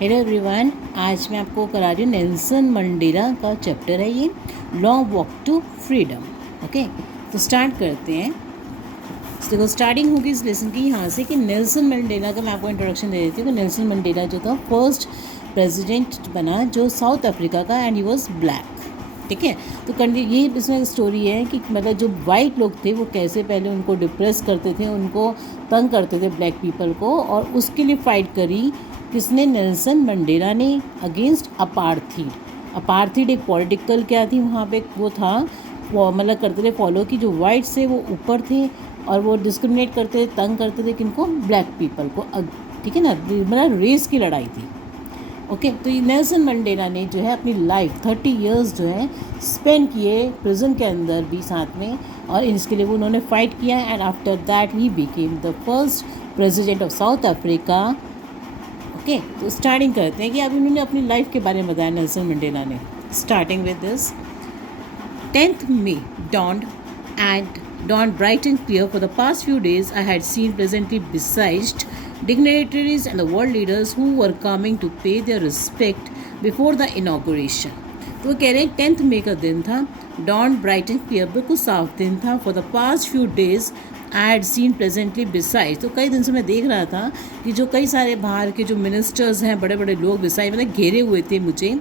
Hello everyone, आज मैं आपको करा रही हूँ नेल्सन मंडेला का चैप्टर है ये, long walk to freedom. Okay, तो स्टार्ट करते हैं। तो देखो स्टार्टिंग होगी इस लेसन की यहाँ से कि नेल्सन मंडेला का मैं आपको इंट्रोडक्शन दे देती हूँ कि नेल्सन मंडेला जो था फर्स्ट प्रेसिडेंट बना जो साउथ अफ्रीका का, एंड ही वॉज ब्लैक। ठीक है, तो ये इसमें स्टोरी है कि मतलब जो वाइट लोग थे वो कैसे पहले उनको डिप्रेस करते थे, उनको तंग करते थे ब्लैक पीपल को, और उसके लिए फ़ाइट करी किसने? नेल्सन मंडेला ने, अगेंस्ट अपार्थीड। अपार्थीड एक पॉलिटिकल क्या थी वहाँ पे, वो था मतलब करते थे फॉलो कि जो वाइट्स थे वो ऊपर थे और वो डिस्क्रिमिनेट करते थे, तंग करते थे किनको? ब्लैक पीपल को। ठीक है ना, मतलब रेस की लड़ाई थी। ओके, तो ये नेल्सन मंडेला ने जो है अपनी लाइफ 30 इयर्स जो है स्पेंड किए प्रिजन के अंदर भी साथ में, और इसके लिए वो उन्होंने फ़ाइट किया, and after that he became the first president of South Africa. Okay, तो स्टार्टिंग करते हैं कि अब उन्होंने अपनी लाइफ के बारे में बताया नेल्सन मंडेला ने। Starting with this 10th May dawned bright and clear. For the past few days, I had seen pleasantly besieged dignitaries and the world leaders who were coming to pay their respect before the inauguration. तो वो कह रहे हैं 10th May का दिन था, dawned bright and clear, बिल्कुल साफ दिन था। For the past few days, I had seen presently beside, तो कई दिन से मैं देख रहा था कि जो कई सारे बाहर के जो मिनिस्टर्स हैं, बड़े बड़े लोग बिसाइड मतलब घेरे हुए थे मुझे,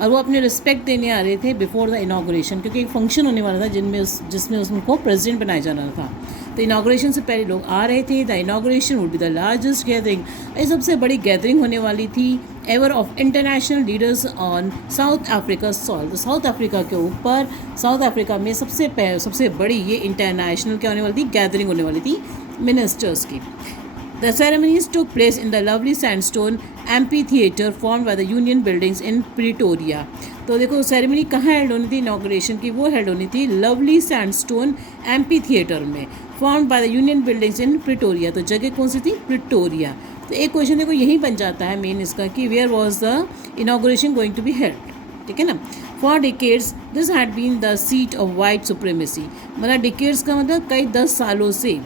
और वो अपने रिस्पेक्ट देने आ रहे थे बिफोर द इनाग्रेशन, क्योंकि एक फंक्शन होने वाला था जिसमें उनको प्रेसिडेंट बनाया जाना था। तो इनाग्रेशन से पहले लोग आ रहे थे। The inauguration would be the largest gathering, ये सबसे बड़ी गैदरिंग होने वाली थी ever of international leaders on south Africa soil. तो साउथ अफ्रीका के ऊपर, साउथ अफ्रीका में सबसे बड़ी ये इंटरनेशनल क्या होने वाली थी? गैदरिंग होने वाली थी मिनिस्टर्स की। The ceremonies took place in the lovely sandstone amphitheater formed by the Union Buildings in Pretoria. तो देखो सेरेमनी कहाँ हेल्ड होनी थी इनाग्रेशन की? वो हेल्ड होनी थी लवली सैंडस्टोन एम्पीथिएटर में, formed by the union buildings in Pretoria. तो जगह कौन सी थी? प्रिटोरिया। तो एक क्वेश्चन देखो यही बन जाता है मेन इसका कि where was the inauguration going to be held. ठीक है ना। For decades this had been the seat of white supremacy, मतलब डिकेड्स का मतलब कई 10 सालों से,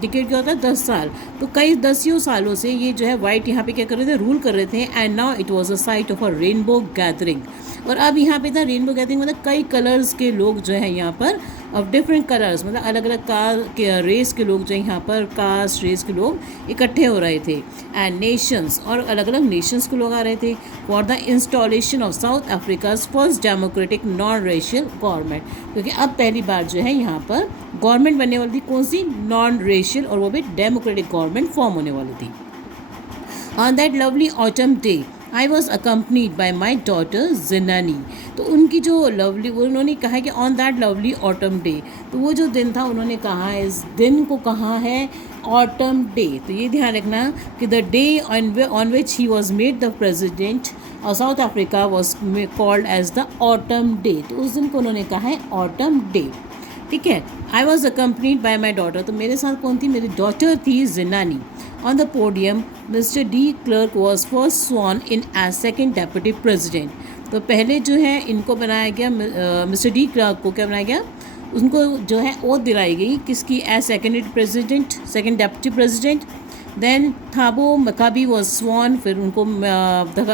डिकेड क्या होता है? 10 साल, तो कई 10 सालों से ये जो है वाइट यहाँ पे क्या कर रहे थे? रूल कर रहे थे। And now it was a site of a rainbow gathering, और अब यहाँ पे था रेनबो गैदरिंग, मतलब कई कलर्स के लोग जो है यहाँ पर, ऑफ डिफरेंट कलर्स, मतलब अलग अलग रेस के लोग जो है यहाँ पर, कास्ट रेस के लोग इकट्ठे हो रहे थे, एंड नेशंस, और अलग अलग नेशंस के लोग आ रहे थे, for the installation of south Africa's first democratic non racial government, क्योंकि अब पहली बार जो है यहाँ पर गवर्नमेंट बनने वाली थी, कौन सी? नॉन रेशियल, और वो भी डेमोक्रेटिक गवर्नमेंट फॉर्म होने वाली थी। On that lovely autumn day I was accompanied by my daughter Zenani, तो उनकी जो लवली, वो उन्होंने कहा है कि on that lovely autumn day, तो वो जो दिन था उन्होंने कहा है, इस दिन को कहा है ऑटम डे। तो ये ध्यान रखना कि the day on which he was made the president और South Africa was called as the autumn day, तो उस दिन को उन्होंने कहा है ऑटम डे। ठीक है। I was accompanied by my daughter, तो मेरे साथ कौन थी? मेरी डॉटर थी Zenani. On the podium Mr de Klerk was first sworn in as second deputy president, तो पहले जो है इनको बनाया गया, मिस्टर डी क्लर्क को क्या बनाया गया? उनको जो है ओथ दिलाई गई, किसकी? As second president, second deputy president. Then Thabo मकाबी वॉज स्वॉन, फिर उनको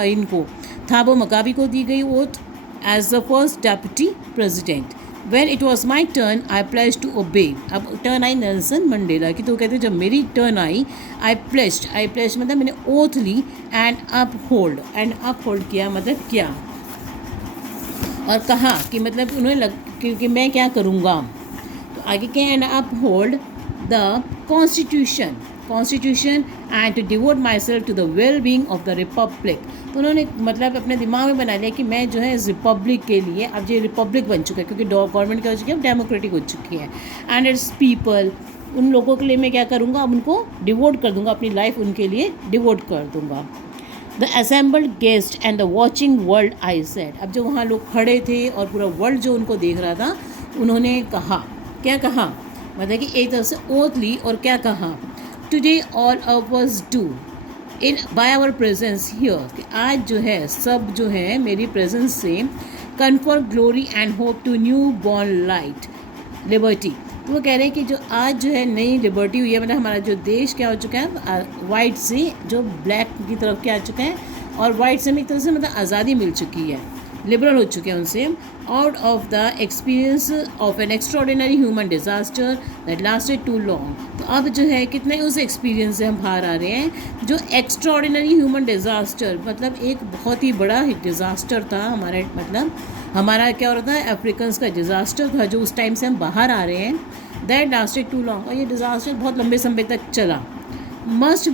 इनको थाबो मकाबी को दी गई oath as the first deputy president. When it was my turn, I pledged to obey. अब टर्न आई नेल्सन मंडेला की, तो कहते हैं जब मेरी टर्न आई, I pledged मतलब मैंने ओथ ली, एंड अपहोल्ड किया मतलब क्या, और कहा कि मतलब उन्हें कि मैं क्या करूँगा। तो आगे क्या? And uphold the constitution and to devote myself to the well being of the republic, तो उन्होंने मतलब अपने दिमाग में बना लिया कि मैं जो है इस रिपब्लिक के लिए, अब ये रिपब्लिक बन चुका है क्योंकि गवर्नमेंट क्या हो चुकी है, डेमोक्रेटिक हो चुकी है, एंड इट्स पीपल, उन लोगों के लिए मैं क्या करूँगा? अब उनको डिवोट कर दूँगा, अपनी लाइफ उनके लिए डिवोट कर दूँगा। The assembled guest and the watching world I said, अब जो वहाँ लोग खड़े थे और पूरा वर्ल्ड जो उनको देख रहा था, उन्होंने कहा, क्या कहा? मतलब कि एक तरफ से ओथ ली, और क्या कहा? Today all of us do in by our presence here, कि आज जो है सब जो है मेरी प्रेजेंस से confer glory and hope to newborn light liberty, तो वो कह रहे हैं कि जो आज जो है नई लिबर्टी हुई है, मतलब हमारा जो देश क्या हो चुका है, वाइट से जो ब्लैक की तरफ क्या आ चुका है, और वाइट से हमें एक तरह से मतलब आज़ादी मिल चुकी है, लिबरल हो चुके हैं उनसे हम। Out of the experience of an extraordinary human disaster that lasted too long. तो अब जो है कितने उस एक्सपीरियंस से हम बाहर आ रहे हैं, जो एक्स्ट्रॉर्डिनरी ह्यूमन डिज़ास्टर मतलब एक बहुत ही बड़ा डिज़ास्टर था हमारे, मतलब हमारा क्या हो रहा था, अफ्रीकन्स का डिज़ास्टर था जो उस टाइम से हम बाहर आ रहे हैं, दैट लास्टेड टू लॉन्ग। और ये डिज़ास्टर बहुत लंबे समय तक चला। must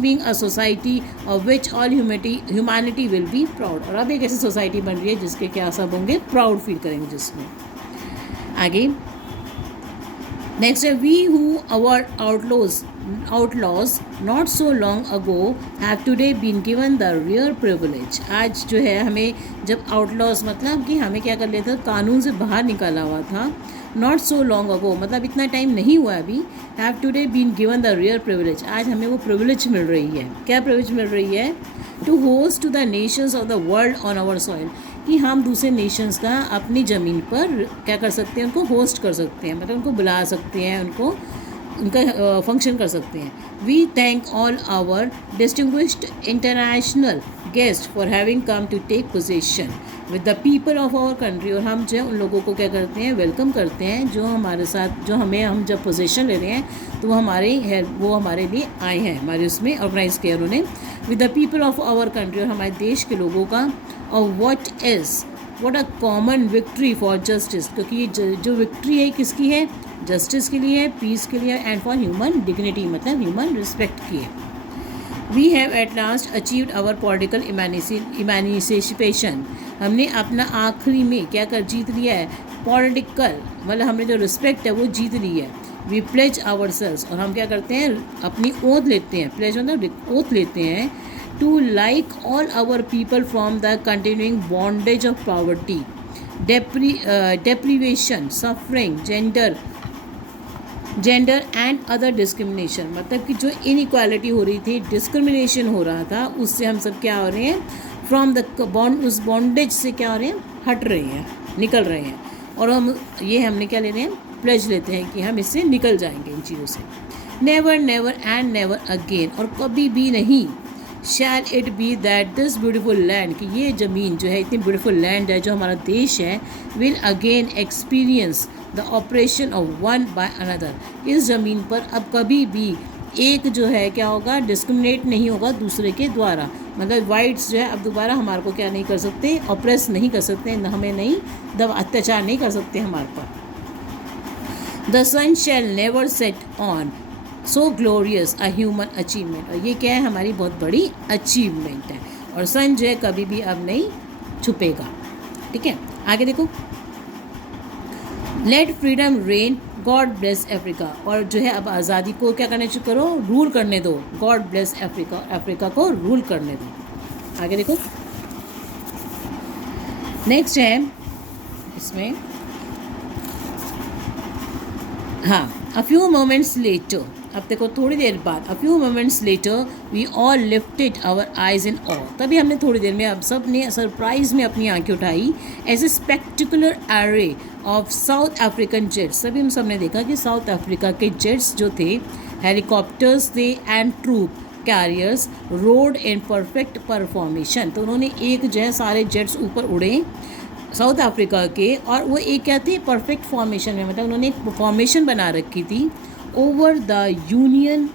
being a society of which all humanity will be proud। और अब एक ऐसी सोसाइटी बन रही है जिसके क्या सब होंगे, प्राउड फील करेंगे जिसमें। आगे नेक्स्ट है, we who our outlaws not so long ago have today been given the rare privilege। आज जो है हमें जब outlaws मतलब कि हमें क्या कर लेता, कानून से बाहर निकाला हुआ था, नॉट सो लॉन्ग अगो मतलब इतना टाइम नहीं हुआ अभी, have today been given the real privilege. आज हमें वो प्रिविलेज मिल रही है। क्या प्रिविलेज मिल रही है? To host to the nations of the world on our soil, कि हम दूसरे नेशंस का अपनी ज़मीन पर क्या कर सकते हैं, उनको होस्ट कर सकते हैं, मतलब उनको बुला सकते हैं, उनको उनका फंक्शन कर सकते हैं। We thank all our distinguished international guest for having come to take position with the people of our country. और हम जो है उन लोगों को क्या करते हैं, वेलकम करते हैं जो हमारे साथ, जो हमें हम जब पोजीशन ले रहे हैं तो वो हमारे हेल्प, वो हमारे लिए आए हैं, हमारे उसमें ऑर्गेनाइज किया उन्होंने, with the people of our country, और हमारे देश के लोगों का। और what a common victory for justice, क्योंकि ये जो विक्ट्री है किसकी है, जस्टिस के लिए है, पीस के लिए, एंड फॉर ह्यूमन डिग्निटी मतलब ह्यूमन रिस्पेक्ट की है। We have at last achieved our political emancipation. हमने अपना आखिरी में क्या कर जीत लिया है, पॉलिटिकल मतलब हमने जो रिस्पेक्ट है वो जीत ली है। वी प्लेज आवर सेल्स, और हम क्या करते हैं, अपनी ओथ लेते हैं, प्लेज मतलब ओथ लेते हैं, to like all our people from the continuing bondage of poverty, deprivation, suffering, gender and other discrimination, मतलब कि जो इनइक्वालिटी हो रही थी, डिस्क्रिमिनेशन हो रहा था, उससे हम सब क्या हो रहे हैं, फ्रॉम द बॉन्ड, उस बॉन्डेज से क्या हो रहे हैं, हट रहे हैं, निकल रहे हैं। और हमने क्या ले रहे हैं, प्लेज लेते हैं कि हम इससे निकल जाएंगे इन चीज़ों से। Never never and never again, और कभी भी नहीं, shall it be that this beautiful land, कि ये ज़मीन जो है, इतनी ब्यूटीफुल लैंड है जो हमारा देश है, will again experience the operation of one by another. इस ज़मीन पर अब कभी भी एक जो है क्या होगा, डिस्क्रिमिनेट नहीं होगा दूसरे के द्वारा, मतलब वाइट्स जो है अब दोबारा हमारे को क्या नहीं कर सकते, ऑप्रेस नहीं कर सकते, हमें नहीं अत्याचार नहीं कर सकते हमारे पर। The sun shall never set on so glorious a human achievement, और ये क्या है, हमारी बहुत बड़ी अचीवमेंट है, और सन जो है कभी भी अब नहीं छुपेगा। ठीक है, आगे देखो, let freedom reign, God bless Africa, और जो है अब आज़ादी को क्या करने करो, रूल करने दो, गॉड ब्लेस अफ्रीका, अफ्रीका को रूल करने दो। आगे देखो, नेक्स्ट है इसमें, हाँ, अ फ्यू मोमेंट्स लेटर, अब देखो थोड़ी देर बाद, a few moments later we all lifted our eyes in awe, तभी हमने थोड़ी देर में अब सब ने सरप्राइज में अपनी आंखें उठाई, as a spectacular array of South African jets, तभी हम सब ने देखा कि साउथ अफ्रीका के जेट्स जो थे, हेलीकॉप्टर्स थे, and troop carriers rode in perfect formation. तो उन्होंने एक जो है सारे जेट्स ऊपर उड़े साउथ अफ्रीका के, और वो एक क्या थे, परफेक्ट फॉर्मेशन में, मतलब उन्होंने एक फॉर्मेशन बना रखी थी ओवर द यूनियन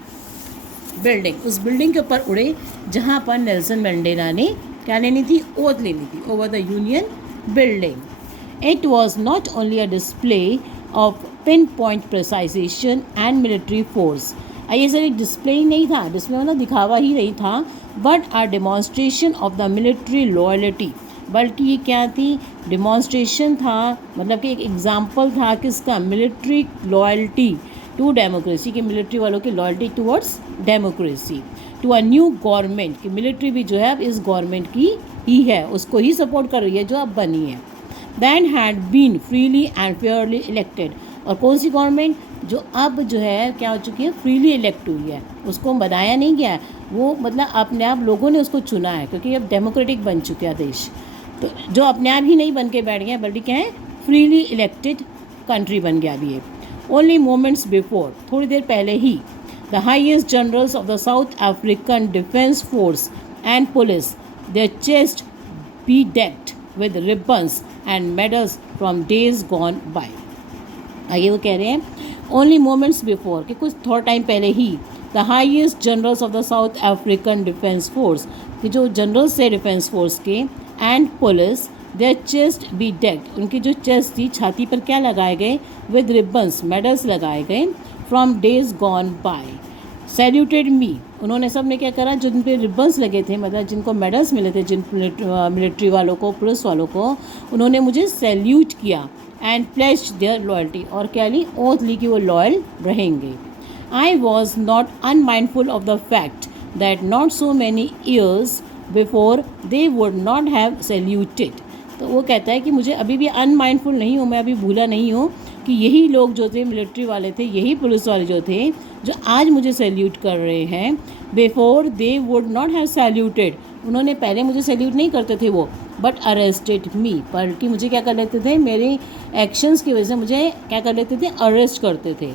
बिल्डिंग, उस बिल्डिंग के ऊपर उड़े जहाँ पर नेल्सन मंडेला ने क्या लेनी थी, ओथ लेनी थी, over the Union Building. It was not only a display of pinpoint precision and military force, ये सिर्फ एक डिस्प्ले ही नहीं था, डिस्प्ले मतलब दिखावा ही नहीं था, but a demonstration of the military loyalty, बल्कि ये क्या थी, डिमॉन्स्ट्रेशन था, मतलब कि एक एग्जाम्पल था किसका, मिलिट्री लॉयल्टी टू डेमोक्रेसी, कि मिलिट्री वालों की loyalty towards democracy, to a new government, कि मिलिट्री भी जो है अब इस गवर्नमेंट की ही है, उसको ही सपोर्ट कर रही है जो अब बनी है, than had been freely and fairly elected, और कौन सी गवर्नमेंट, जो अब जो है क्या हो चुकी है, फ्रीली इलेक्ट हुई है, उसको बनाया नहीं गया, वो मतलब अपने आप लोगों ने उसको चुना है, क्योंकि अब डेमोक्रेटिक बन चुका है देश, तो जो अपने आप ही नहीं बन के बैठ गया, बल्कि क्या है, फ्रीली इलेक्टेड कंट्री बन गया अभी ये। ओनली मोमेंट्स बिफोर, थोड़ी देर पहले ही, the highest generals of the South African defence force and police, their chests bedecked with ribbons and medals from days gone by. आगे वो कह रहे हैं ओनली मोमेंट्स बिफोर कि कुछ थोड़ा टाइम पहले ही the highest generals of the South African defence force कि जो जनरल्स थे डिफेंस फोर्स के and police their chest be decked उनकी जो चेस्ट थी छाती पर क्या लगाए गए विद रिबन्स मेडल्स लगाए गए from days gone by saluted me उन्होंने सब ने क्या करा जिन पे रिबन्स लगे थे मतलब जिनको मेडल्स मिले थे जिन मिलिट्री वालों को पुलिस वालों को उन्होंने मुझे सैल्यूट किया एंड प्लेस्ड देयर लॉयल्टी और क्या ली ओथ ली कि वो लॉयल रहेंगे. आई was not unmindful of the fact that not so many years before they would not have saluted. तो वो कहता है कि मुझे अभी भी अनमाइंडफुल नहीं हूँ मैं अभी भूला नहीं हूँ कि यही लोग जो थे मिलिट्री वाले थे यही पुलिस वाले जो थे जो आज मुझे सैल्यूट कर रहे हैं before they would not have saluted उन्होंने पहले मुझे सैल्यूट नहीं करते थे वो बट अरेस्टेड मी बल्कि मुझे क्या कर लेते थे मेरे एक्शंस की वजह से मुझे क्या कर लेते थे अरेस्ट करते थे.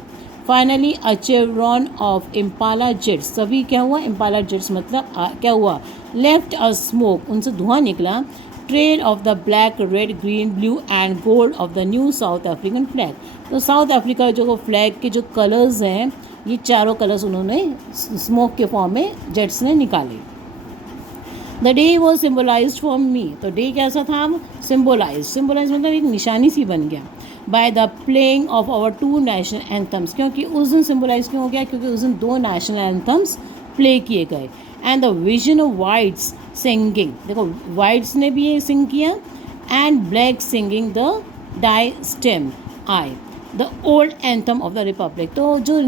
Finally a chevron of Impala jets तभी क्या हुआ इम्पाला जेट्स मतलब क्या हुआ लेफ्ट अ स्मोक उनसे धुआं निकला trail of the black red green blue and gold of the new south African flag. तो साउथ अफ्रीका जो फ्लैग के जो कलर्स हैं ये चारों कलर्स उन्होंने स्मोक के फॉर्म में जेट्स ने निकाले. The day was symbolise for me तो डे कैसा था सिम्बोलाइज मतलब एक निशानी सी बन गया by the playing of our two national anthems क्योंकि उस दिन सिम्बोलाइज क्यों हो गया क्योंकि उस दिन दो नेशनल एंथम्स प्ले किए गए and the vision of whites singing देखो वाइट्स ने भी ये सिंग किया and black singing the Die Stem I the old anthem of the republic. तो जो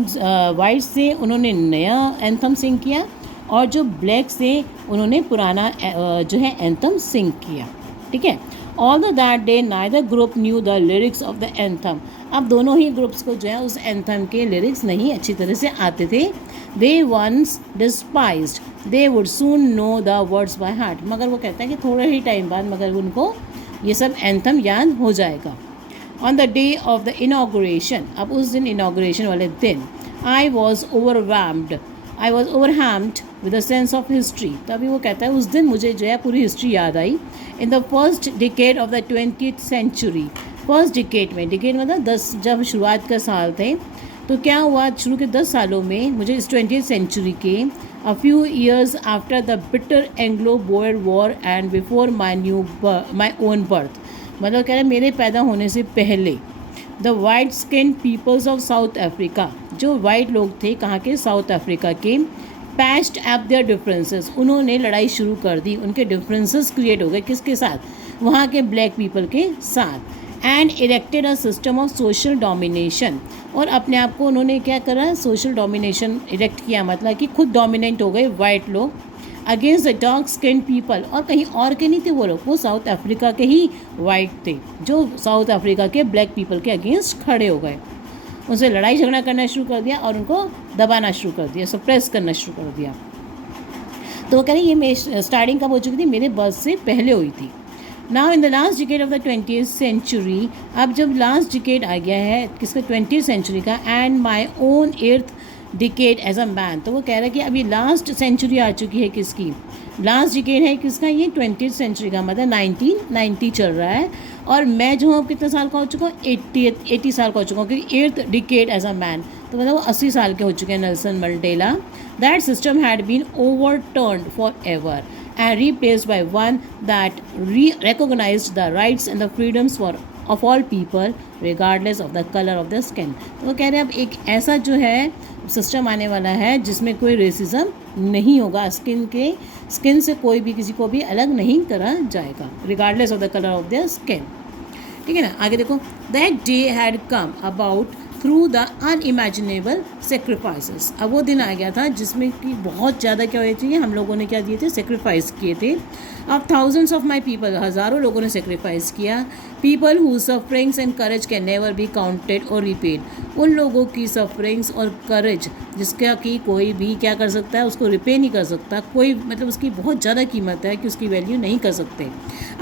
वाइट्स थे उन्होंने नया एंथम सिंग किया और जो ब्लैक से उन्होंने पुराना जो है एंथम सिंग किया. ठीक है. All the that day neither group new the lyrics of the anthem. अब दोनों ही ग्रुप्स को जो है उस एंथम के लिरिक्स नहीं अच्छी तरह से आते थे. They once despised they would soon know the words by heart मगर वो कहता है कि थोड़े ही टाइम बाद मगर उनको ये सब एंथम याद हो जाएगा. On the day of the inauguration अब उस दिन इनाग्रेशन वाले दिन I was overwhelmed with a sense of history. तो अभी वो कहता है उस दिन मुझे जो है पूरी हिस्ट्री याद आई. In the first decade of the 20th century first decade में डिकेड मतलब 10 जब शुरुआत का साल थे तो क्या हुआ शुरू के 10 सालों में मुझे इस 20th सेंचुरी के a few years after the bitter Anglo Boer war and before my own birth मतलब कह रहे मेरे पैदा होने से पहले the white skin peoples of South Africa जो वाइट लोग थे कहाँ के साउथ अफ्रीका के पैच्ड अप देयर डिफरेंसेस उन्होंने लड़ाई शुरू कर दी उनके डिफरेंसेस क्रिएट हो गए किसके साथ वहाँ के ब्लैक पीपल के साथ and erected a system of social domination और अपने आप को उन्होंने क्या करा सोशल डोमिनेशन इरेक्ट किया मतलब कि खुद डोमिनेंट हो गए वाइट लोग against the dark skin people और कहीं और के नहीं थे वो लोग वो साउथ अफ्रीका के ही वाइट थे जो साउथ अफ्रीका के ब्लैक पीपल के अगेंस्ट खड़े हो गए उनसे लड़ाई झगड़ा करना शुरू कर दिया और उनको दबाना शुरू कर दिया सप्रेस करना शुरू कर दिया. तो वो कह रहे ये मैं स्टार्टिंग कब हो चुकी थी मेरे बर्थ से पहले हुई थी. Now in the last decade of the 20th century अब जब लास्ट डिकेड आ गया है किसका 20th सेंचुरी का end my own eighth decade as a man तो वो कह रहा है कि अभी लास्ट सेंचुरी आ चुकी है किसकी लास्ट डिकेड है किसका ये 20th सेंचुरी का मतलब 1990 चल रहा है और मैं जो हूँ कितने साल का हो चुका हूँ 80 साल का हो चुका हूँ क्योंकि eighth decade as a man तो मतलब वो 80 साल के हो चुके हैं Nelson Mandela. That system had been overturned forever and replaced by one that recognized the rights and the freedoms of all people regardless of the color of their skin. तो वो कह रहे हैं अब एक ऐसा जो है सिस्टम आने वाला है जिसमें कोई रेसिज्म नहीं होगा स्किन से कोई भी किसी को भी अलग नहीं करा जाएगा regardless of the color of their skin. ठीक है ना. आगे देखो that day had come about through the unimaginable sacrifices. अब वो दिन आ गया था जिसमें कि बहुत ज़्यादा क्या हुए थे हम लोगों ने क्या दिए थे सेक्रीफाइस किए थे. अब थाउजेंड्स ऑफ माई पीपल हज़ारों लोगों ने सेक्रीफाइस किया. People who sufferings and courage can never be counted और रिपेड. उन लोगों की सफरिंग्स और करेज जिसका कि कोई भी क्या कर सकता है उसको रिपे नहीं कर सकता कोई मतलब उसकी बहुत ज़्यादा कीमत है कि उसकी वैल्यू नहीं कर सकते.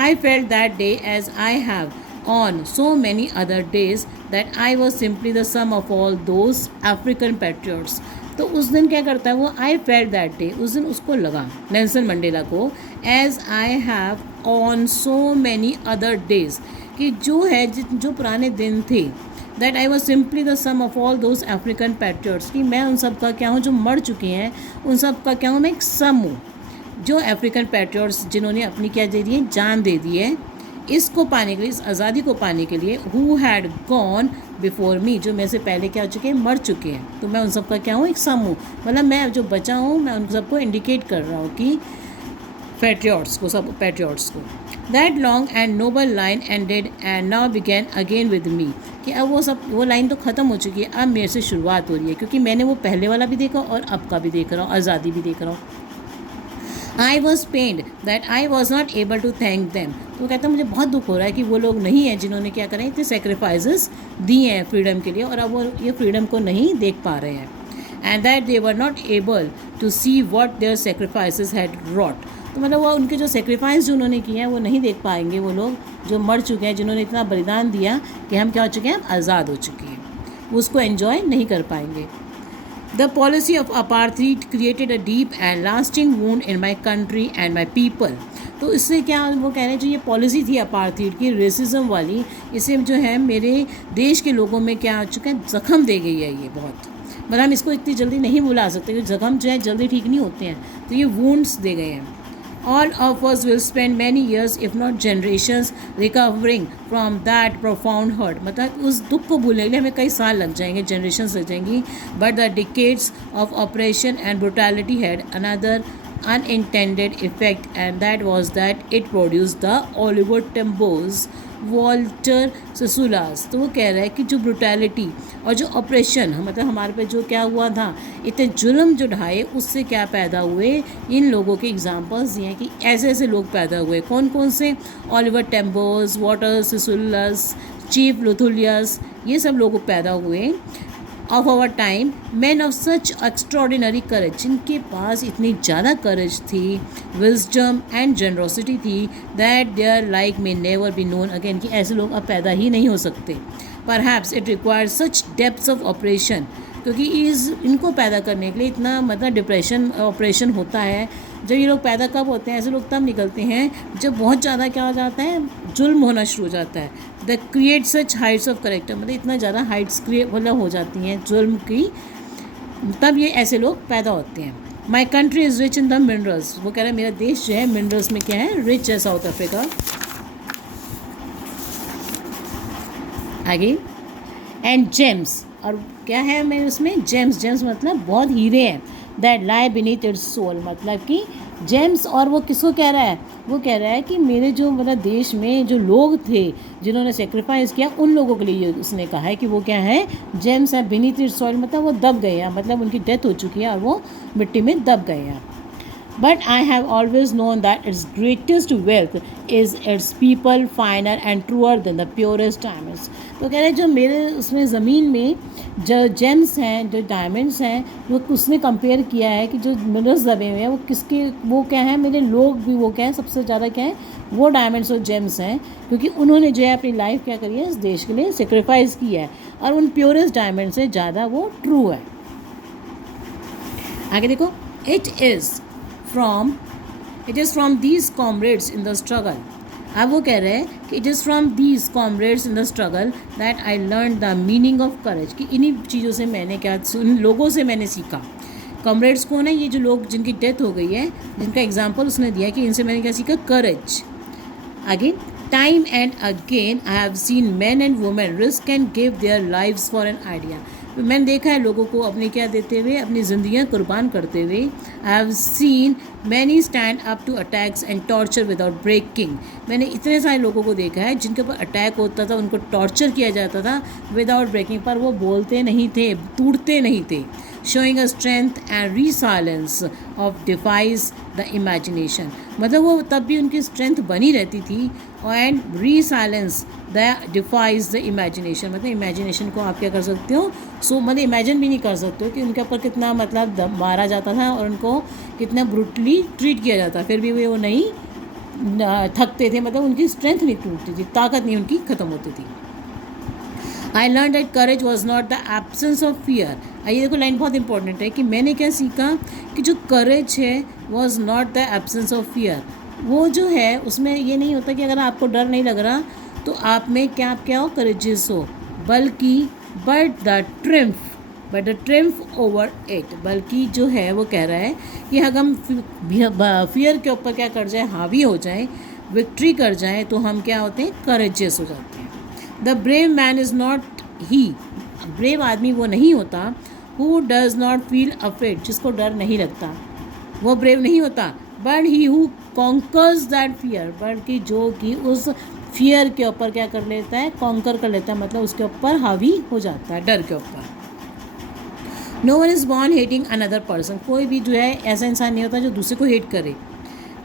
I felt that day as I have on so many other days that I was simply the sum of all those African patriots. तो उस दिन क्या करता है वो, आई फेल्ट दैट डे, उस दिन उसको लगा नेल्सन मंडेला को, as I have on so many other days, कि जो है जो पुराने दिन थे, that I was simply the sum of all those African patriots, कि मैं उन सब का क्या हूँ जो मर चुके हैं, उन सब का क्या हूँ मैं एक सम हूँ, जो अफ्रीकन पैट्रियट्स जिन्होंने अपनी क्या दे दी है, जान दे दी है इसको पाने के लिए, इस आज़ादी को पाने के लिए, who had gone before me, जो मेरे से पहले क्या हो चुके हैं, मर चुके हैं, तो मैं उन सब का क्या हूँ, एक सम हूँ, मतलब मैं जो बचा हूँ मैं उन सबको इंडिकेट कर रहा हूँ कि पैट्रियट्स को, सब पैट्रियट्स को। That long and noble line ended and now began again with me, कि अब वो लाइन तो ख़त्म हो चुकी है, अब मेरे से शुरुआत हो रही है, क्योंकि मैंने वो पहले वाला भी देखा और अब का भी देख रहा हूँ, आज़ादी भी देख रहा हूँ। I was pained that I was not able to thank them, तो वो कहता है मुझे बहुत दुख हो रहा है कि वो लोग नहीं हैं जिन्होंने क्या करें, इतने सेक्रीफाइसेस दिए हैं फ्रीडम के लिए, और अब वो ये फ्रीडम को नहीं देख पा रहे हैं, and that they were not able to see what their sacrifices had wrought, तो मतलब वो उनके जो सेक्रीफाइस जो उन्होंने किए हैं वो नहीं देख पाएंगे, वो लोग जो मर चुके हैं, जिन्होंने इतना बलिदान दिया कि हम क्या हो चुके हैं, हम आज़ाद हो चुके हैं, उसको एन्जॉय नहीं कर पाएंगे। The policy of apartheid created a deep and lasting wound in my country and my people. तो इससे क्या वो कह रहे हैं, जो ये पॉलिसी थी अपार्थाइड की, रेसिज्म वाली, इससे जो है मेरे देश के लोगों में क्या आ चुका है, ज़ख्म दे गई है ये बहुत, मतलब हम इसको इतनी जल्दी नहीं भुला सकते, क्योंकि ज़ख्म जो है जल्दी ठीक नहीं होते हैं, तो ये वुंड्स दे गए हैं। All of us will spend many years, if not generations, recovering from that profound hurt. मतलब उस दुख को भूलने के लिए हमें कई साल लग जाएंगे, generations लग जाएंगी. But the decades of oppression and brutality had another unintended effect, and that was that it produced the Oliver Tambo's Walter Sisulus. तो वो कह रहा है कि जो ब्रुटैलिटी और जो ऑपरेशन, मतलब हमारे पे जो क्या हुआ था, इतने जुल्म जो ढाए, उससे क्या पैदा हुए, इन लोगों के एग्जांपल्स दिए हैं कि ऐसे ऐसे लोग पैदा हुए, कौन कौन से, Oliver Tambos, Walter Sisulus, Chief Luthulis, ये सब लोग पैदा हुए of our time, man of such extraordinary courage, जिनके पास इतनी ज़्यादा करेज थी, विजडम एंड जनरोसिटी थी, that their like may never be known again, कि ऐसे लोग अब पैदा ही नहीं हो सकते। Perhaps it requires such depths of operation, क्योंकि इनको पैदा करने के लिए इतना मतलब डिप्रेशन ऑपरेशन होता है। जब ये लोग पैदा कब होते हैं, ऐसे लोग तब निकलते हैं जब बहुत ज़्यादा क्या हो जाता है, जुल्म होना शुरू हो जाता है। The create such Heights of character, मतलब इतना ज़्यादा हाइट्स क्रिएट मतलब हो जाती हैं जुल्म की, तब ये ऐसे लोग पैदा होते हैं। My country is rich in the minerals, वो कह रहे हैं मेरा देश जो है मिनरल्स में क्या है, रिच है, साउथ अफ्रीका। आगे, एंड जेम्स, और क्या है मैं उसमें, जेम्स, जेम्स मतलब बहुत हीरे हैं, that lie beneath its soil, मतलब कि जेम्स, और वो किसको कह रहा है, वो कह रहा है कि मेरे जो मतलब देश में जो लोग थे जिन्होंने सेक्रीफाइस किया, उन लोगों के लिए उसने कहा है कि वो क्या है, जेम्स है बीनीथ इट्स सॉइल, मतलब वो दब गए हैं, मतलब उनकी डेथ हो चुकी है और वो मिट्टी में दब गए हैं। But I have always known that its greatest wealth is its people, finer and truer than the purest diamonds. तो कह रहे हैं जो मेरे उसमें ज़मीन में जो जेम्स हैं, जो डायमंड्स हैं, वो उसने कंपेयर किया है कि जो मिनरल्स दबे हुए हैं वो किसके, वो क्या है, मेरे लोग भी वो क्या है, सबसे ज़्यादा क्या है, वो डायमंड्स और जेम्स हैं, क्योंकि उन्होंने जो है अपनी लाइफ क्या करी है, इस देश के लिए सेक्रीफाइस किया है, और उन प्योरेस्ट डायमंड से ज़्यादा वो ट्रू है। आगे देखो, it is from these comrades in the struggle, अब वो कह रहे हैं कि it is from these comrades in the struggle that I learn the meaning of courage, कि इन्हीं चीज़ों से मैंने क्या, उन लोगों से मैंने सीखा। कॉमरेड्स कौन है, ये जो लोग जिनकी डेथ हो गई है, जिनका एग्जाम्पल उसने दिया कि इनसे मैंने क्या सीखा, करेज। आगे, time and again I have scene man and women risk and give their lives for an idea, मैंने देखा है लोगों को अपने क्या देते हुए, अपनी ज़िंदगियाँ कुर्बान करते हुए। I have seen many stand up to attacks and torture without breaking, मैंने इतने सारे लोगों को देखा है जिनके ऊपर अटैक होता था, उनको टॉर्चर किया जाता था विदाउट ब्रेकिंग, पर वो बोलते नहीं थे, टूटते नहीं थे। Showing a strength and resilience of defies the imagination, मतलब वो तब भी उनकी स्ट्रेंथ बनी रहती थी, and resilience the defies the imagination, मतलब इमेजिनेशन को आप क्या कर सकते हो, मतलब इमेजिन भी नहीं कर सकते हो कि उनके ऊपर कितना मतलब मारा जाता था और उनको कितना ब्रूटली ट्रीट किया जाता, फिर भी वो नहीं थकते थे, मतलब उनकी स्ट्रेंथ नहीं टूटती थी, ताकत नहीं उनकी ख़त्म होती थी। I learn that courage was not the absence of fear. ये देखो लाइन बहुत इंपॉर्टेंट है कि मैंने क्या सीखा कि जो करेज है was not the absence of fear. वो जो है उसमें ये नहीं होता कि अगर आपको डर नहीं लग रहा तो आप में क्या हो, करेजियस हो, बल्कि but the triumph over it, बल्कि जो है वो कह रहा है कि अगर हम फियर के ऊपर क्या कर जाए, हावी हो जाए, विक्ट्री कर जाए, तो हम क्या होते हैं, करेजियस हो जाते हैं। The brave man is not he, brave आदमी वो नहीं होता who does not feel afraid, जिसको डर नहीं लगता, वो ब्रेव नहीं होता। But he who conquers that fear, बल्कि जो कि उस फियर के ऊपर क्या कर लेता है, कॉन्कर कर लेता है, मतलब उसके ऊपर हावी हो जाता है, डर के ऊपर। No one is born hating another person, कोई भी जो है ऐसा इंसान नहीं होता जो दूसरे को हेट करे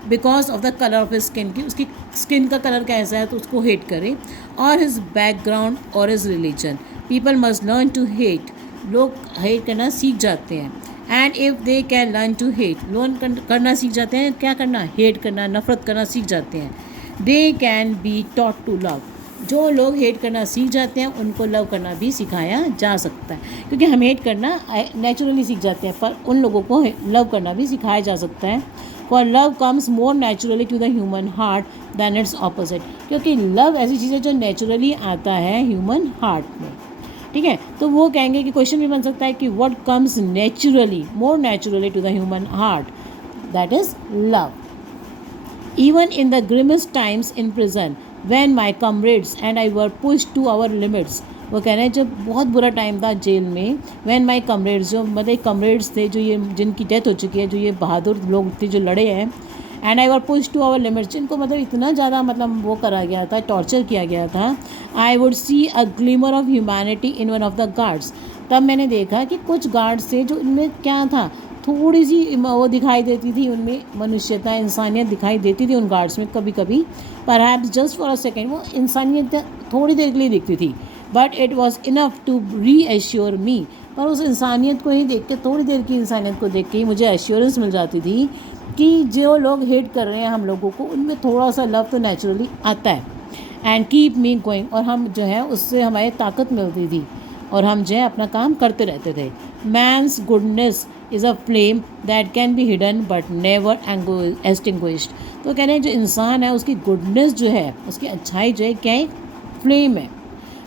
because of the colour of his skin, की उसकी स्किन का कलर कैसा है तो उसको हेट करे, और हिज बैकग्राउंड और his religion. People must learn to hate, लोग हेट करना सीख जाते हैं। And if they can learn to hate, learn करना सीख जाते हैं, क्या करना, हेट करना, नफरत करना सीख जाते हैं। They can be taught to love, जो लोग हेट करना सीख जाते हैं उनको लव करना भी सिखाया जा सकता है, क्योंकि हम हेट करना नेचुरली सीख जाते हैं, पर उन लोगों को लव करना भी सिखाया जा सकता है। For love comes more naturally to the human heart than its opposite, क्योंकि लव ऐसी चीज़ है जो नेचुरली आता है ह्यूमन हार्ट में। ठीक है, तो वो कहेंगे कि क्वेश्चन भी बन सकता है कि what comes naturally, more naturally to the human heart, that is love. Even in the grimmest times in prison, when my comrades and I were pushed to our limits, वो कह रहे हैं जब बहुत बुरा टाइम था जेल में, when my comrades, जो मतलब कमरेड्स थे, जो ये जिनकी डेथ हो चुकी है, जो ये बहादुर लोग थे जो लड़े हैं, and I were push to our limits, जिनको मतलब इतना ज़्यादा मतलब वो करा गया था, टॉर्चर किया गया था, I would see a glimmer of humanity in one of the guards, तब मैंने देखा कि कुछ गार्ड्स थे जो इनमें क्या था, थोड़ी सी वो दिखाई देती थी, उनमें मनुष्यता, इंसानियत दिखाई देती थी उन गार्ड्स में कभी कभी, perhaps just for a second, वो इंसानियत थोड़ी देर के लिए दिखती थी, but it was enough to reassure me, पर उस इंसानियत को ही देख के, थोड़ी देर की इंसानियत को देख के ही मुझे एश्योरेंस मिल जाती थी कि जो लोग हेट कर रहे हैं हम लोगों को, उनमें थोड़ा सा लव तो नेचुरली आता है, एंड कीप मी गोइंग, और हम जो है उससे हमारी ताकत मिलती थी और हम जो है अपना काम करते रहते थे। Man's goodness is a flame that can be hidden but never extinguished, तो कह रहे हैं जो इंसान है उसकी गुडनेस जो है, उसकी अच्छाई जो है क्या है, फ्लेम है,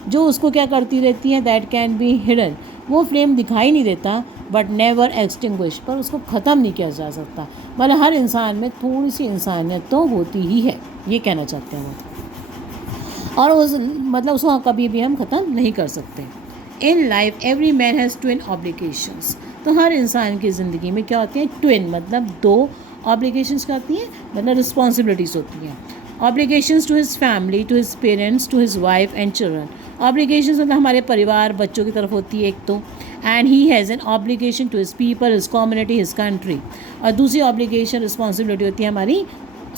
जो उसको क्या करती रहती है, दैट कैन बी हिडन, वो फ्लेम दिखाई नहीं देता, बट नेवर एक्सटिंग्विश, पर उसको ख़त्म नहीं किया जा सकता, मतलब हर इंसान में थोड़ी सी इंसानियत तो होती ही है, ये कहना चाहते हैं वो, और उस मतलब उसको कभी भी हम ख़त्म नहीं कर सकते। In life every man has twin obligations, तो हर इंसान की ज़िंदगी में क्या होती है, ट्विन मतलब दो ऑब्लिगेशंस क्या होती हैं, मतलब रिस्पॉन्सिबिलिटीज़ होती हैं। Obligations to his family, to his parents, to his wife and children, obligations मतलब हमारे परिवार, बच्चों की तरफ होती है एक तो, and he has an obligation to his people, his community, his country, और दूसरी ऑब्लिगेशन रिस्पॉन्सिबिलिटी होती है हमारी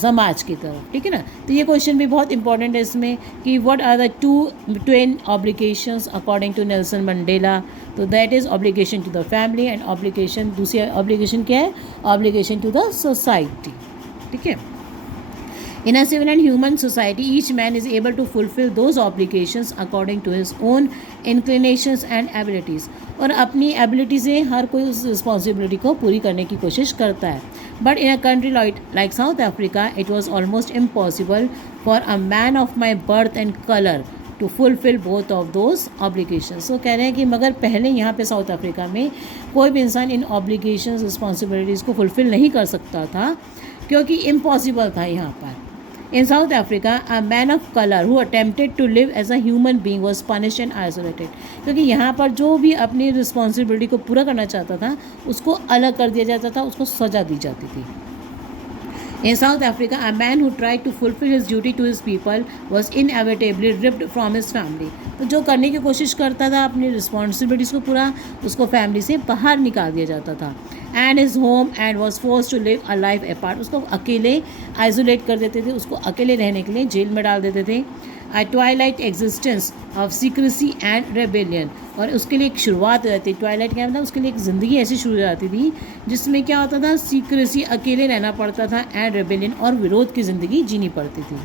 समाज की तरफ। ठीक है ना, तो ये क्वेश्चन भी बहुत इंपॉर्टेंट है इसमें कि what are the two twin obligations according to Nelson Mandela, तो that is obligation to the family and obligation, दूसरी ऑब्लिगेशन क्या है, ऑब्लिगेशन टू द सोसाइटी। ठीक है, in a civil and human society each man is able to fulfill those obligations according to his own inclinations and abilities, और अपनी ability से हर कोई उस रिस्पॉन्सिबिलिटी को पूरी करने की कोशिश करता है। But in a country like South Africa it was almost impossible for a man of my birth and colour to fulfil both of those obligations, तो कह रहे हैं कि मगर पहले यहाँ पे साउथ अफ्रीका में कोई भी इंसान इन ऑब्लिगेशंस, रिस्पॉन्सिबिलिटीज़ को फुलफिल नहीं कर सकता था, क्योंकि इम्पॉसिबल था यहाँ पर। In South Africa, a man of color who attempted to live as a human being was punished and isolated, क्योंकि यहाँ पर जो भी अपनी रिस्पॉन्सिबिलिटी को पूरा करना चाहता था उसको अलग कर दिया जाता था, उसको सज़ा दी जाती थी। In South Africa, a man who tried to fulfill his duty to his people was inevitably ripped from his family, तो जो करने की कोशिश करता था अपनी रिस्पॉन्सिबिलिटीज़ को पूरा, उसको फैमिली से बाहर निकाल दिया जाता था। And his home and was force to live a life apart, उसको अकेले आइसोलेट कर देते थे, उसको अकेले रहने के लिए जेल में डाल देते थे। A twilight existence of secrecy and rebellion, और उसके लिए एक शुरुआत हो जाती है, ट्वाइलाइट क्या मतलब, उसके लिए एक ज़िंदगी ऐसी शुरू हो जाती थी जिसमें क्या होता था, सीक्रेसी, अकेले रहना पड़ता था, एंड रेबेलियन और विरोध की ज़िंदगी जीनी पड़ती थी।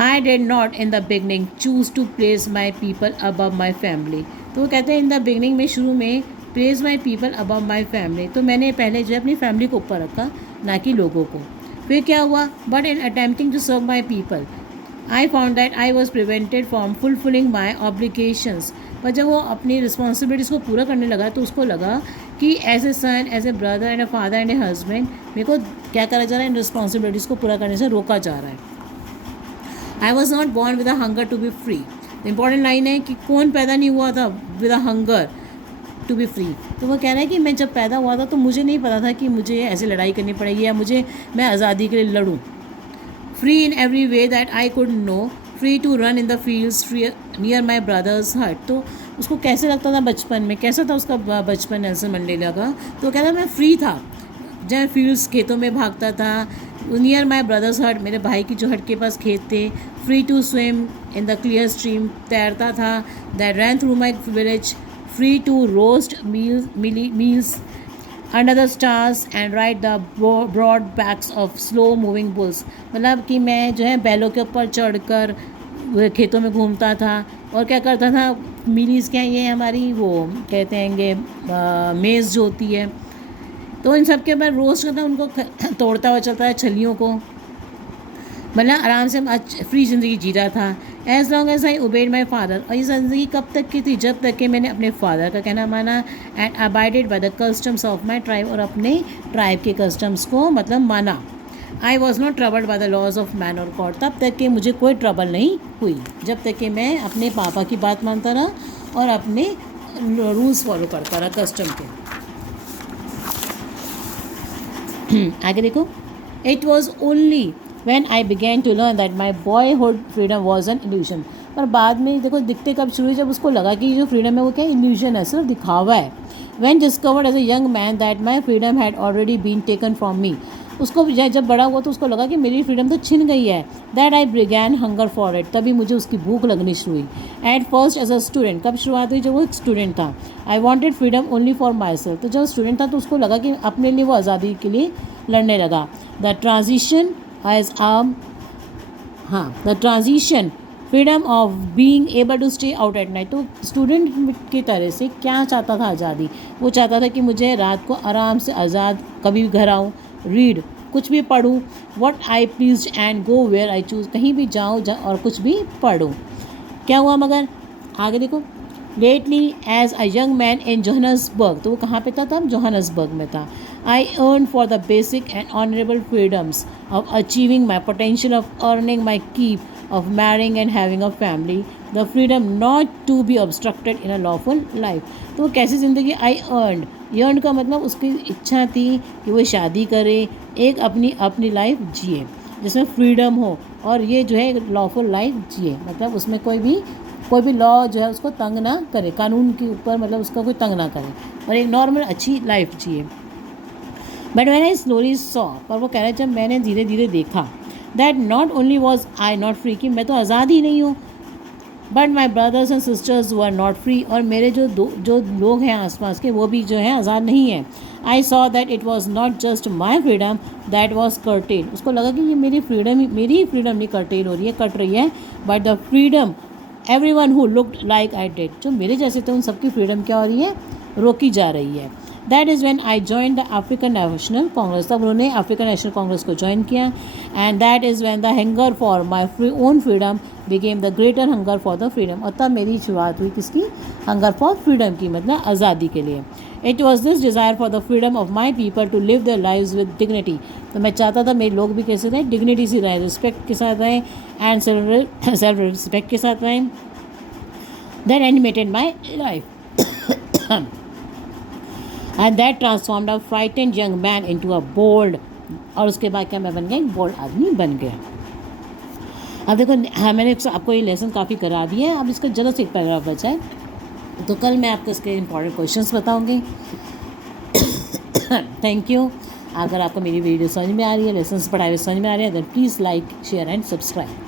I did not in the beginning choose to place my people above my family. तो वो कहते हैं इन द बिगनिंग में, शुरू में, place my people above my family, तो मैंने पहले जो है अपनी फैमिली को ऊपर रखा, ना कि लोगों को। फिर क्या हुआ, but in attempting to serve my people I found that I was prevented from fulfilling my obligations. पर जब वो अपनी रिस्पॉन्सिबिलिटीज़ को पूरा करने लगा तो उसको लगा कि as a son, as a brother and a father and a husband, मेरे को क्या करा जा रहा है, इन रिस्पॉन्सिबिलिटीज़ को पूरा करने से रोका जा रहा है। I was not born with a hunger to be free. Important line है कि कौन पैदा नहीं हुआ था with a hunger to be free. तो वो कह रहा है कि मैं जब पैदा हुआ था तो मुझे नहीं पता था कि मुझे ऐसे लड़ाई करनी पड़ेगी या मैं आज़ादी के लिए लड़ूँ। Free in every way that I could know, free to run in the fields near my brother's hut. तो उसको कैसे लगता था बचपन में, कैसा था उसका बचपन नेल्सन मंडेला का, तो कहता मैं फ्री था, जहाँ फील्ड्स खेतों में भागता था, नियर माई ब्रदर्स हट, मेरे भाई की जो हट के पास खेत थे, free to swim in the clear stream, तैरता था, that ran through my village, free to roast meals under the stars and ride the broad backs of slow moving bulls. मतलब कि मैं जो है बैलों के ऊपर चढ़कर खेतों में घूमता था और क्या करता था, मीलीज क्या, ये हमारी वो कहते हैं मेज़ जो होती है, तो इन सब के बाद रोस्ट करता, उनको तोड़ता हुआ चलता है छलियों को, मतलब आराम से फ्री ज़िंदगी जी रहा था। As long as I obeyed my father, और ये ज़िंदगी कब तक की थी, जब तक कि मैंने अपने फादर का कहना माना, and abided by the customs of my tribe, और अपने ट्राइब के कस्टम्स को मतलब माना। I was not troubled by the laws of man और गॉड, तब तक कि मुझे कोई ट्रबल नहीं हुई, जब तक कि मैं अपने पापा की बात मानता रहा और अपने रूल्स फॉलो करता रहा कस्टम के। आगे देखो, it was only when I began to learn that my boyhood freedom was an illusion। पर बाद में देखो दिखते कब शुरू हुई, जब उसको लगा कि जो फ्रीडम है वो क्या इल्यूजन है, सिर्फ दिखावा है। when discovered as a young man that my freedom had already been taken from me, उसको जब बड़ा हुआ तो उसको लगा कि मेरी फ्रीडम तो छिन गई है। That I began hunger for it, तभी मुझे उसकी भूख लगनी शुरू हुई। At first as a student, कब शुरुआत हुई, जब वो एक स्टूडेंट था। I wanted freedom only for myself, तो जब स्टूडेंट था तो उसको लगा कि अपने लिए वो आज़ादी के लिए लड़ने लगा। The transition as the transition freedom of being able to stay out at night. तो स्टूडेंट की तरह से क्या चाहता था आज़ादी, वो चाहता था कि मुझे रात को आराम से आज़ाद कभी भी घर आऊँ, रीड कुछ भी पढ़ूँ, what I please and go where I choose, कहीं भी जाऊँ और कुछ भी पढ़ूँ। क्या हुआ मगर आगे देखो, lately as a young man in Johannesburg, तो वो कहाँ पे था तब, जोहान्सबर्ग में था। I earn for the basic and honourable freedoms of achieving my potential, of earning my keep, of marrying and having a family, the freedom not to be obstructed in a lawful life। तो वो कैसी ज़िंदगी, I earn का मतलब उसकी इच्छा थी कि वो शादी करे, एक अपनी लाइफ जिए जिसमें फ्रीडम हो, और ये जो है लॉफुल लाइफ जिए, मतलब उसमें कोई भी लॉ जो है उसको तंग ना करे, कानून के ऊपर मतलब उसका कोई तंग ना करे, और एक नॉर्मल अच्छी लाइफ जिए। But when I slowly saw, पर वो कह रहे जब मैंने धीरे धीरे देखा, that not only was I not free, कि मैं तो आज़ाद ही नहीं हूँ, but my brothers and sisters were not free, और मेरे जो लोग हैं आसपास के वो भी जो हैं आज़ाद नहीं हैं। I saw that it was not just my freedom that was cartel, उसको लगा कि ये मेरी ही फ्रीडम नहीं कर्टेल हो रही है, कट रही है, but the freedom every one who looked like I did, जो मेरे जैसे थे उन सबकी फ्रीडम क्या हो रही है, रोकी जा रही है। That is when I join the African national Congress, तब उन्होंने अफ्रीकन नेशनल कांग्रेस को ज्वाइन किया। And that is when the hunger for my own freedom became the greater hunger for the freedom, और तब मेरी शुरुआत हुई किसकी, हंगर फॉर फ्रीडम की, मतलब आज़ादी के लिए। It was this desire for the freedom of my people to live their lives with dignity, तो मैं चाहता था मेरे लोग भी कैसे रहें, डिग्निटी से रहें, रिस्पेक्ट के साथ रहें, एंड सेल्फ रिस्पेक्ट के साथ रहें। That animated my life and that transformed a frightened young man into a bold, और उसके बाद क्या मैं बन गया, एक बोल्ड आदमी बन गया। अब देखो हाँ, मैंने आपको ये लेसन काफ़ी करा दिया है, अब इसका जरा से एक पैराग्राफ बचा है, तो कल मैं आपको इसके इंपॉर्टेंट क्वेश्चंस बताऊंगी। Thank you. अगर आपको मेरी वीडियो समझ में आ रही है, लेसन्स पढ़ाए हुए समझ में आ रहे हैं, then please like share and subscribe.